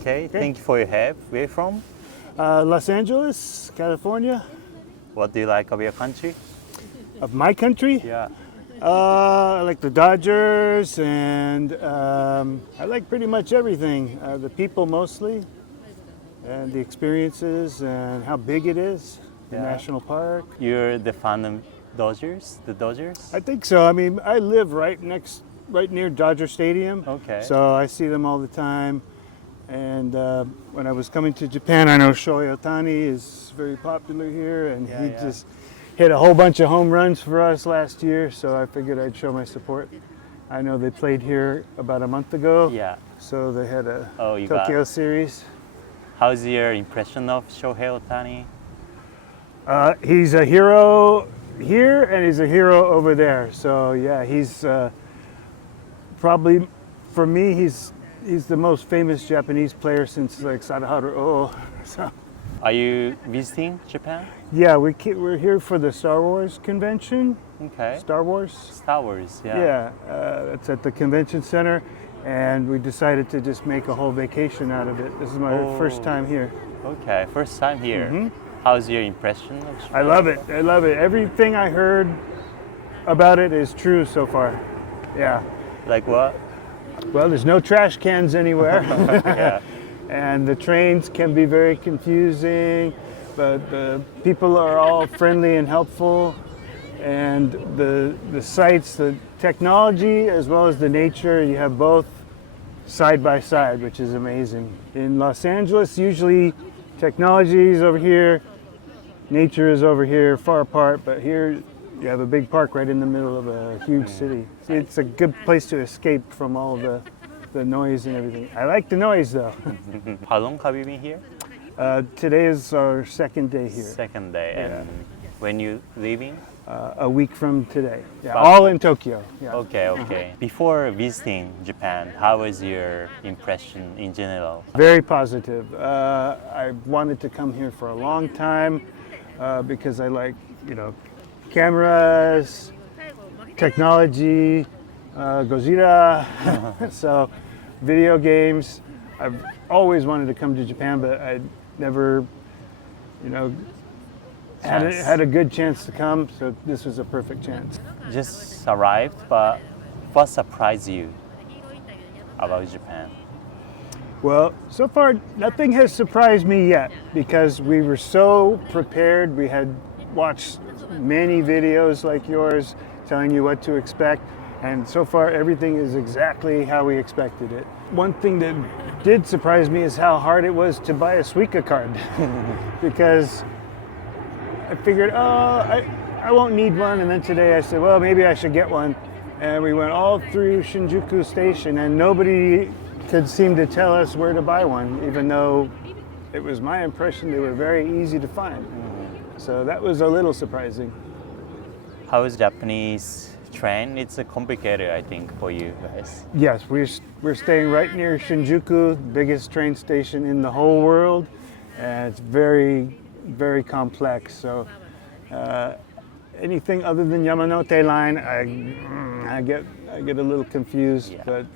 Okay, thank you for your help. Where you from? Los Angeles, California. What do you like of your country? Of my country? Yeah. I like the Dodgers, and I like pretty much everything. The people mostly, and the experiences, and how big it is, the national park. You're the fan of Dodgers? The Dodgers? I think so. I mean, I live right near Dodger Stadium. Okay. So I see them all the time. And when I was coming to Japan, I know Shohei Ohtani is very popular here, and he just hit a whole bunch of home runs for us last year, so I figured I'd show my support. I know they played here about a month ago. Yeah. So they had a you Tokyo series. How's your impression of Shohei Ohtani? He's a hero here, and he's a hero over there. So yeah, he's probably, for me, he's the most famous Japanese player since like Sadaharu Oh. So. Are you visiting Japan? Yeah, we're here for the Star Wars convention. Okay. Star Wars? Star Wars, yeah. Yeah, it's at the convention center, and we decided to just make a whole vacation out of it. This is my first time here. Okay, first time here. Mm-hmm. How's your impression of Japan? I love it. I love it. Everything I heard about it is true so far. Yeah. Like what? Well, there's no trash cans anywhere. Yeah. And the trains can be very confusing, but the people are all friendly and helpful. And the sites, the technology, as well as the nature, you have both side by side, which is amazing. In Los Angeles, usually technology is over here, nature is over here, far apart, but here you have a big park right in the middle of a huge city. It's a good place to escape from all the noise and everything. I like the noise though. How long have you been here? Today is our second day here. Second day. And when you leaving? A week from today. Yeah, all in Tokyo. Yeah. Okay. Before visiting Japan, how was your impression in general? Very positive. I wanted to come here for a long time because I like, cameras, technology, Gojira, so video games. I've always wanted to come to Japan, but I never, had a good chance to come, so this was a perfect chance. Just arrived, but what surprised you about Japan? Well, so far nothing has surprised me yet because we were so prepared. We had watched many videos like yours telling you what to expect, and so far everything is exactly how we expected it. One thing that did surprise me is how hard it was to buy a Suica card because I figured, I won't need one, and then today I said, well, maybe I should get one. And we went all through Shinjuku Station, and nobody could seem to tell us where to buy one, even though it was my impression they were very easy to find. So that was a little surprising. How is Japanese train? It's complicated, I think, for you guys. Yes, we're staying right near Shinjuku, biggest train station in the whole world, and it's very, very complex. So anything other than Yamanote line, I get a little confused. Yeah. But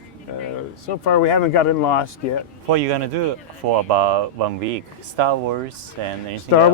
so far we haven't gotten lost yet. What are you gonna do for about 1 week? Star Wars and anything Star else?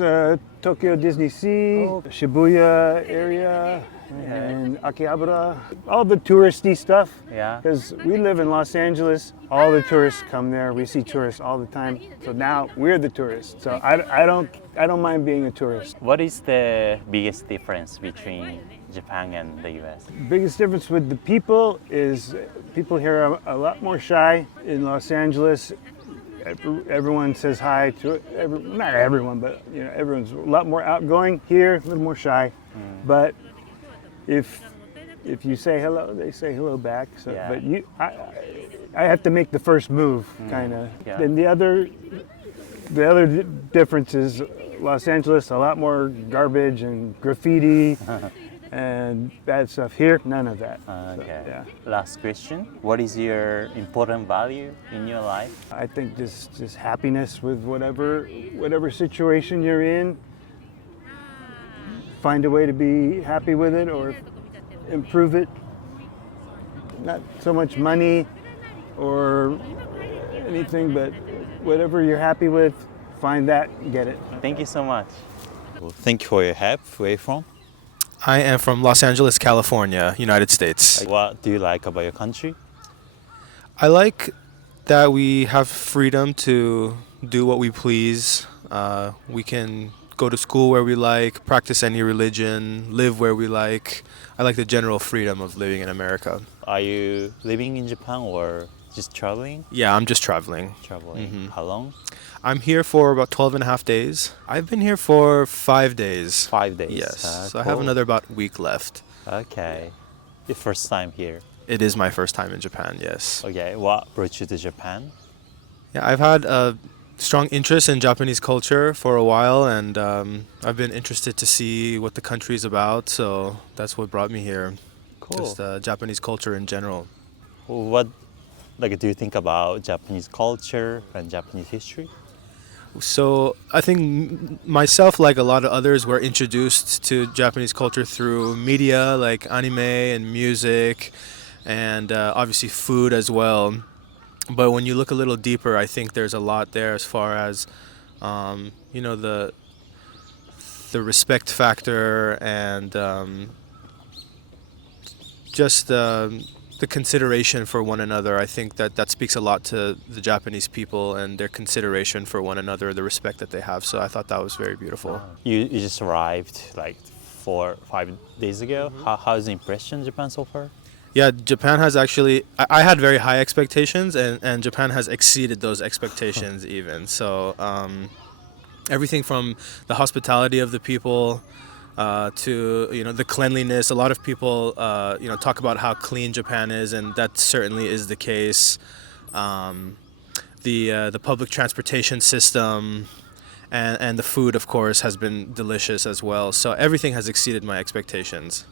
Wars, Tokyo Disney Sea, Shibuya area, and Akihabara, all the touristy stuff. Yeah. Because we live in Los Angeles, all the tourists come there. We see tourists all the time. So now we're the tourists. So I don't mind being a tourist. What is the biggest difference between Japan and the US? Biggest difference with the people is people here are a lot more shy. In Los Angeles, everyone says hi to not everyone, but everyone's a lot more outgoing. Here, a little more shy. But if you say hello, they say hello back. So, Yeah. but I have to make the first move, kind of. Yeah. Then the other difference is Los Angeles, a lot more garbage and graffiti and bad stuff. Here, none of that. Okay. So, yeah. Last question. What is your important value in your life? I think just happiness with whatever situation you're in. Find a way to be happy with it or improve it. Not so much money or anything, but whatever you're happy with, find that, get it. Thank you so much. Well, thank you for your help. Where are you from? I am from Los Angeles, California, United States. What do you like about your country? I like that we have freedom to do what we please. We can go to school where we like, practice any religion, live where we like. I like the general freedom of living in America. Are you living in Japan or just traveling? Yeah, I'm just traveling. How long? I'm here for about 12 and a half days. I've been here for 5 days. 5 days. Yes. So I have another about week left. Okay. Your first time here. It is my first time in Japan, yes. Okay. What brought you to Japan? Yeah, I've had a strong interest in Japanese culture for a while, and I've been interested to see what the country is about, so that's what brought me here. Cool. Just Japanese culture in general. What do you think about Japanese culture and Japanese history? So I think myself, like a lot of others, were introduced to Japanese culture through media like anime and music, and obviously food as well. But when you look a little deeper, I think there's a lot there as far as the respect factor and just the consideration for one another. I think that speaks a lot to the Japanese people and their consideration for one another, the respect that they have. So I thought that was very beautiful. You just arrived like 4 or 5 days ago. How's the impression of Japan so far? Yeah, Japan has actually, I had very high expectations, and Japan has exceeded those expectations even. So everything from the hospitality of the people to the cleanliness. A lot of people talk about how clean Japan is, and that certainly is the case. The public transportation system and the food, of course, has been delicious as well. So everything has exceeded my expectations.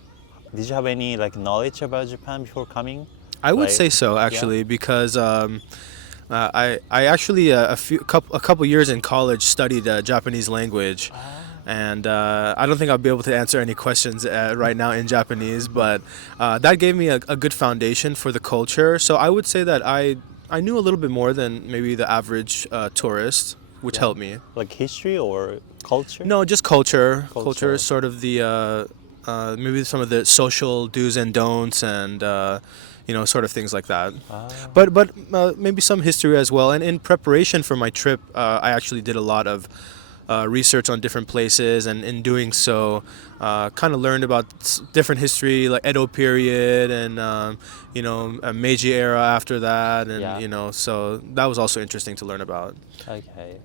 Did you have any knowledge about Japan before coming? I would say so, actually, because I actually a couple years in college studied Japanese language. And I don't think I'll be able to answer any questions right now in Japanese, but that gave me a good foundation for the culture. So I would say that I knew a little bit more than maybe the average tourist, which helped me. Like history or culture? No, just culture. Culture is sort of the maybe some of the social do's and don'ts, and sort of things like that. But maybe some history as well. And in preparation for my trip, I actually did a lot of research on different places, and in doing so, kind of learned about different history, like Edo period, and Meiji era after that, and so that was also interesting to learn about. Okay.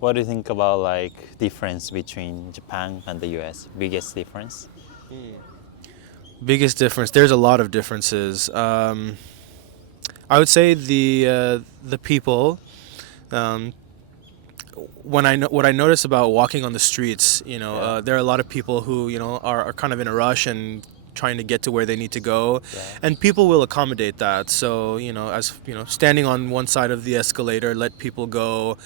What do you think about difference between Japan and the US? Biggest difference? Biggest difference. There's a lot of differences. I would say the people. What I notice about walking on the streets, there are a lot of people who are kind of in a rush and trying to get to where they need to go, and people will accommodate that. So standing on one side of the escalator, let people go.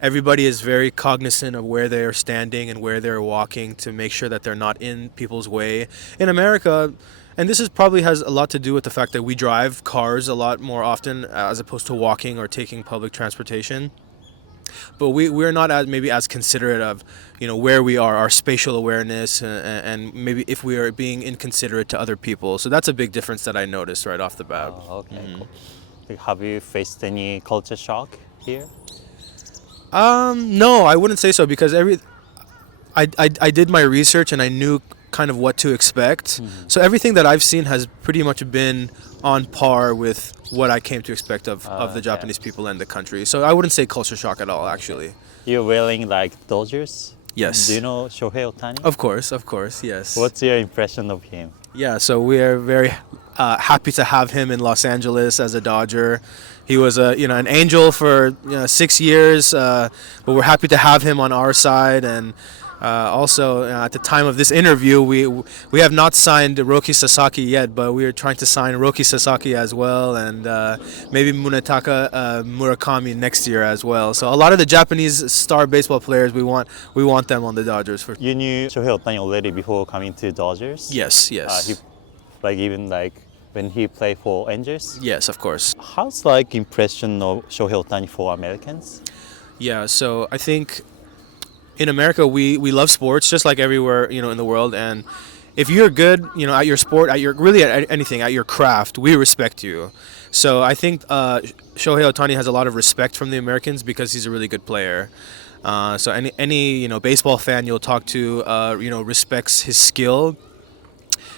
Everybody is very cognizant of where they are standing and where they're walking to make sure that they're not in people's way. In America, and this probably has a lot to do with the fact that we drive cars a lot more often as opposed to walking or taking public transportation. But we're not as considerate of where we are, our spatial awareness, and maybe if we are being inconsiderate to other people. So that's a big difference that I noticed right off the bat. Oh, okay. Cool. Have you faced any culture shock here? No, I wouldn't say so, because I did my research and I knew kind of what to expect. So everything that I've seen has pretty much been on par with what I came to expect of the Japanese people and the country. So I wouldn't say culture shock at all, actually. You're wearing Dodgers? Yes. Do you know Shohei Ohtani? Of course, yes. What's your impression of him? Yeah, so we are very happy to have him in Los Angeles as a Dodger. He was an angel for 6 years, but we're happy to have him on our side. And also, at the time of this interview, we have not signed Roki Sasaki yet, but we are trying to sign Roki Sasaki as well, and maybe Munetaka Murakami next year as well. So a lot of the Japanese star baseball players, we want them on the Dodgers. For You knew Shohei Ohtani already before coming to Dodgers? Yes. He, even when he played for Angels. Yes, of course. How's like impression of Shohei Ohtani for Americans? Yeah, so I think in America we love sports just like everywhere, in the world, and if you're good, at your sport, at anything, at your craft, we respect you. So I think Shohei Ohtani has a lot of respect from the Americans because he's a really good player. So any baseball fan you'll talk to, respects his skill.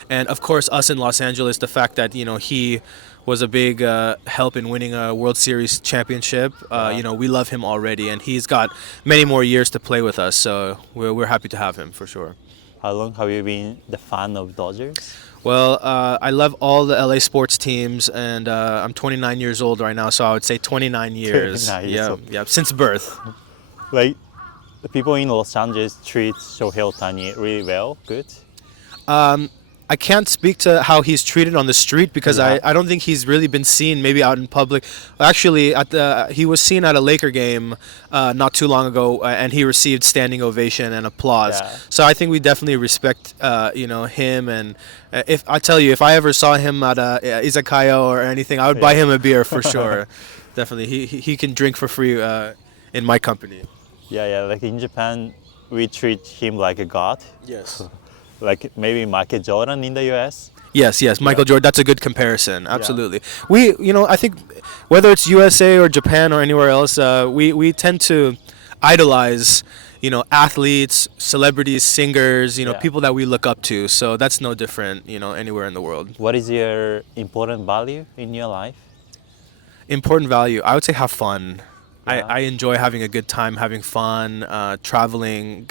And of course, us in Los Angeles, the fact that he was a big help in winning a World Series championship. We love him already, and he's got many more years to play with us. So we're happy to have him for sure. How long have you been the fan of Dodgers? Well, I love all the LA sports teams, and I'm 29 years old right now, so I would say 29 years. 29 years old. Yeah, since birth. Like, the people in Los Angeles treat Shohei Ohtani really well, good? I can't speak to how he's treated on the street because Yeah. I don't think he's really been seen maybe out in public. Actually, he was seen at a Laker game not too long ago, and he received standing ovation and applause. Yeah. So I think we definitely respect him. And if I tell you, if I ever saw him at a izakaya or anything, I would buy him a beer for sure. Definitely, he can drink for free in my company. Yeah, like in Japan, we treat him like a god. Yes. Like maybe Michael Jordan in the US. Yes, Michael Jordan. That's a good comparison. Absolutely. We, I think whether it's USA or Japan or anywhere else, we tend to idolize, athletes, celebrities, singers, people that we look up to. So that's no different, anywhere in the world. What is your important value in your life? Important value, I would say have fun. Yeah. I enjoy having a good time, having fun, traveling,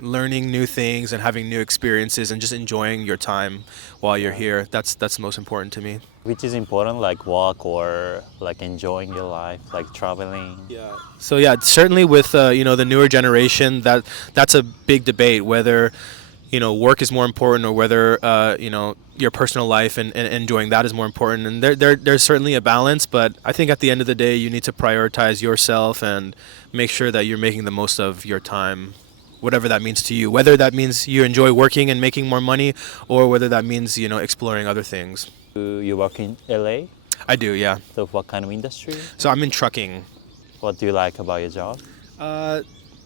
learning new things and having new experiences and just enjoying your time while you're here. That's most important to me. Which is important, like work or like enjoying your life, like traveling? Yeah. So yeah, certainly with the newer generation, that's a big debate whether work is more important or whether your personal life and enjoying that is more important. And there's certainly a balance, but I think at the end of the day, you need to prioritize yourself and make sure that you're making the most of your time, whatever that means to you, whether that means you enjoy working and making more money or whether that means exploring other things. You work in LA? I do, yeah. So what kind of industry? So I'm in trucking. What do you like about your job?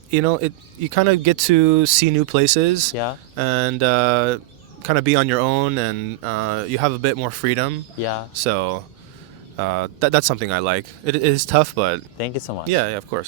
You kind of get to see new places. Yeah. And kind of be on your own, and you have a bit more freedom. Yeah. So that's something I like. It is tough, but Thank you so much. yeah, of course.